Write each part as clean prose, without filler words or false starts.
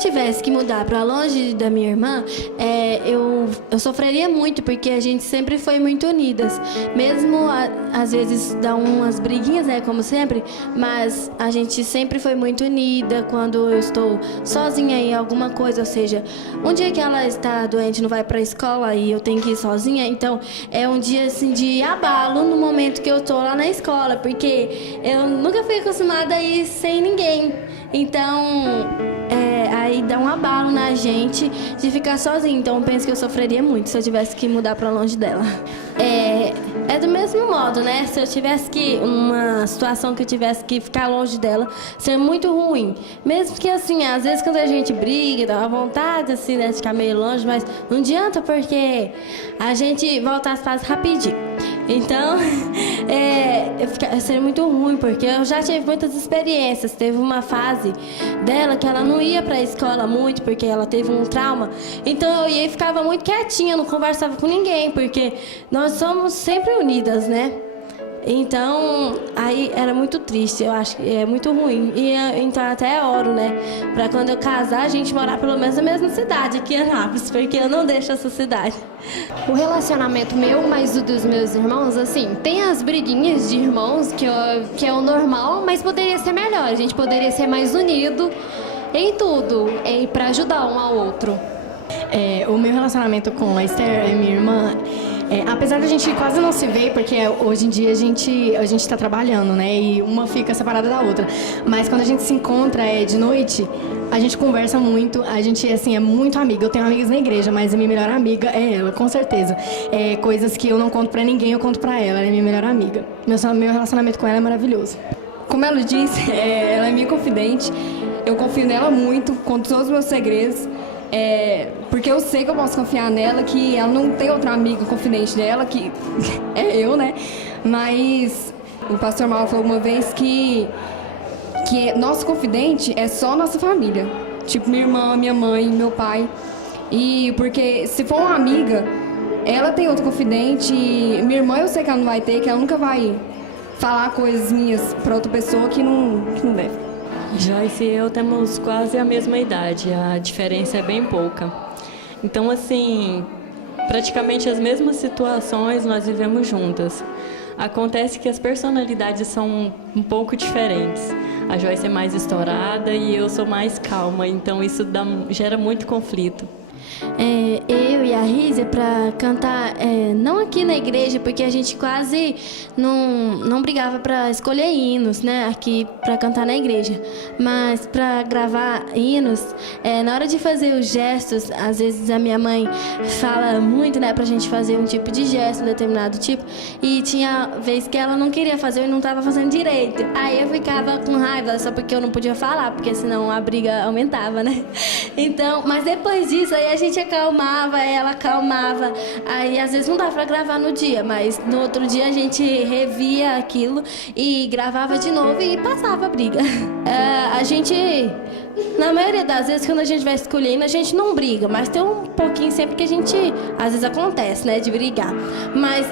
tivesse que mudar para longe da minha irmã, eu sofreria muito, porque a gente sempre foi muito unidas. Mesmo, às vezes, dá umas briguinhas, né, como sempre, mas a gente sempre foi muito unida. Quando eu estou sozinha em alguma coisa, ou seja, um dia que ela está doente, não vai para a escola e eu tenho que ir sozinha, então é um dia, assim, de abalo no momento que eu estou lá na escola, porque eu nunca fui acostumada a ir sem ninguém. Então, aí dá um abalo na gente de ficar sozinha. Então, eu penso que eu sofreria muito se eu tivesse que mudar pra longe dela. É do mesmo modo, né? Se eu tivesse uma situação que eu tivesse que ficar longe dela, seria muito ruim. Mesmo que, assim, às vezes quando a gente briga, dá uma vontade, assim, né, de ficar meio longe, mas não adianta, porque a gente volta às fases rapidinho. Então, seria muito ruim, porque eu já tive muitas experiências. Teve uma fase dela que ela não ia pra escola muito, porque ela teve um trauma. Então, eu ia e ficava muito quietinha, não conversava com ninguém, porque nós somos sempre unidas, né? Então, aí era muito triste, eu acho que é muito ruim. E então até oro, né? Pra quando eu casar, a gente morar pelo menos na mesma cidade, aqui em Anápolis, porque eu não deixo essa cidade. O relacionamento meu, mais o dos meus irmãos, assim, tem as briguinhas de irmãos, que é o normal, mas poderia ser melhor. A gente poderia ser mais unido em tudo, pra ajudar um ao outro. O meu relacionamento com a Esther, minha irmã, apesar da gente quase não se ver, porque hoje em dia a gente tá trabalhando, né? E uma fica separada da outra. Mas quando a gente se encontra de noite, a gente conversa muito, a gente, assim, é muito amiga. Eu tenho amigas na igreja, mas a minha melhor amiga é ela, com certeza. Coisas que eu não conto pra ninguém, eu conto pra ela. Ela é minha melhor amiga. Meu relacionamento com ela é maravilhoso. Como ela disse, ela é minha confidente. Eu confio nela muito, conto todos os meus segredos. Porque eu sei que eu posso confiar nela, que ela não tem outra amiga confidente dela, que é eu, né? Mas o pastor Mal falou uma vez que nosso confidente é só nossa família. Tipo, minha irmã, minha mãe, meu pai. E porque se for uma amiga, ela tem outro confidente. Minha irmã eu sei que ela não vai ter, que ela nunca vai falar coisas minhas pra outra pessoa que não deve. Joyce e eu temos quase a mesma idade, a diferença é bem pouca. Então, assim, praticamente as mesmas situações nós vivemos juntas. Acontece que as personalidades são um pouco diferentes. A Joyce é mais estourada e eu sou mais calma, então isso gera muito conflito. Eu e a Rízia para cantar, não aqui na igreja, porque a gente quase não brigava para escolher hinos, né, aqui para cantar na igreja, mas para gravar hinos, na hora de fazer os gestos, às vezes a minha mãe fala muito, né, pra gente fazer um tipo de gesto, um determinado tipo, e tinha vez que ela não queria fazer e não estava fazendo direito, aí eu ficava com raiva só porque eu não podia falar, porque senão a briga aumentava, né? Então, mas depois disso aí a gente acalmava, ela acalmava. Aí às vezes não dava pra gravar no dia, mas no outro dia a gente revia aquilo e gravava de novo e passava a briga. A gente, na maioria das vezes, quando a gente vai escolhendo, a gente não briga, mas tem um pouquinho sempre que a gente, às vezes acontece, né, de brigar. Mas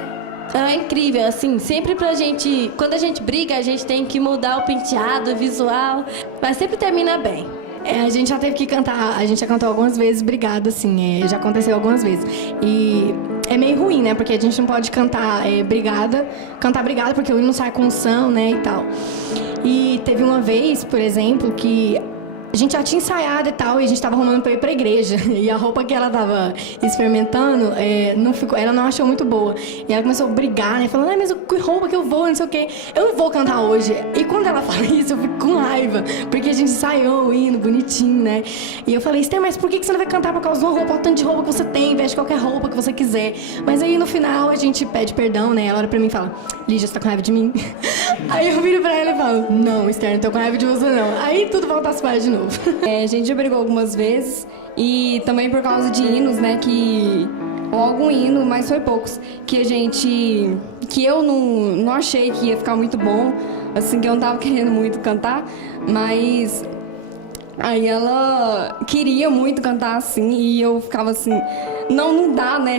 é incrível, assim, sempre pra gente, quando a gente briga, a gente tem que mudar o penteado, o visual, mas sempre termina bem. A gente já teve que cantar, a gente já cantou algumas vezes brigada, assim, já aconteceu algumas vezes. E é meio ruim, né, porque a gente não pode cantar cantar brigada, porque o hino não sai com som, né, e tal. E teve uma vez, por exemplo, que a gente já tinha ensaiado e tal, e a gente tava arrumando pra ir pra igreja. E a roupa que ela tava experimentando, ela não achou muito boa. E ela começou a brigar, né? Falando, mas que roupa que eu vou, não sei o quê. Eu não vou cantar hoje. E quando ela fala isso, eu fico com raiva. Porque a gente ensaiou o hino bonitinho, né? E eu falei, Esther, mas por que você não vai cantar por causa de uma roupa? Olha o tanto de roupa que você tem, veste qualquer roupa que você quiser. Mas aí no final a gente pede perdão, né? Ela olha pra mim e fala, Lígia, você tá com raiva de mim? Aí eu viro pra ela e falo, não, Esther, não tô com raiva de você não. Aí tudo volta às paz de novo. A gente já brigou algumas vezes e também por causa de hinos, né, ou algum hino, mas foi poucos, que eu não achei que ia ficar muito bom, assim, que eu não tava querendo muito cantar, mas aí ela queria muito cantar assim e eu ficava assim, não dá, né,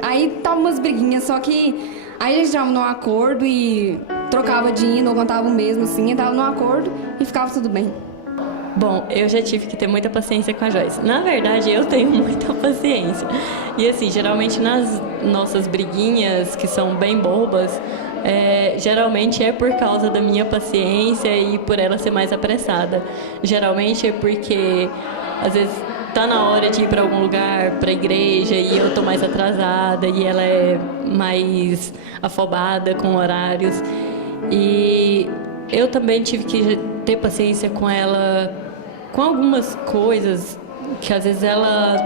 aí tava umas briguinhas, só que aí a gente tava num acordo e trocava de hino ou cantava o mesmo, assim, entrava num acordo e ficava tudo bem. Bom, eu já tive que ter muita paciência com a Joyce. Na verdade, eu tenho muita paciência. E assim, geralmente nas nossas briguinhas, que são bem bobas, geralmente é por causa da minha paciência e por ela ser mais apressada. Geralmente é porque, às vezes, tá na hora de ir para algum lugar, para a igreja, e eu tô mais atrasada, e ela é mais afobada com horários. E eu também tive que ter paciência com ela com algumas coisas que às vezes ela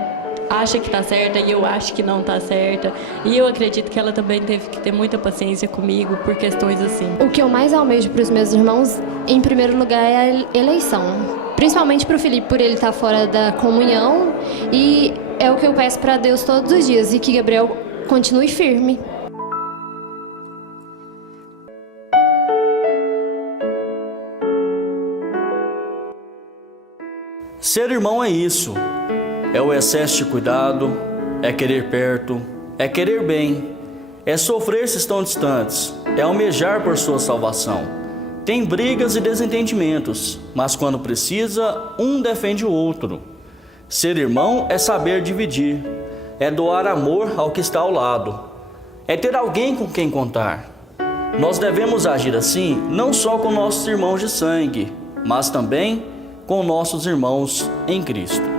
acha que tá certa e eu acho que não tá certa. E eu acredito que ela também teve que ter muita paciência comigo por questões assim. O que eu mais almejo para os meus irmãos, em primeiro lugar, é a eleição. Principalmente para o Felipe, por ele estar fora da comunhão. E é o que eu peço para Deus todos os dias. E que Gabriel continue firme. Ser irmão é isso. É o excesso de cuidado, é querer perto, é querer bem, é sofrer se estão distantes, é almejar por sua salvação. Tem brigas e desentendimentos, mas quando precisa, um defende o outro. Ser irmão é saber dividir, é doar amor ao que está ao lado, é ter alguém com quem contar. Nós devemos agir assim não só com nossos irmãos de sangue, mas também com nossos irmãos em Cristo.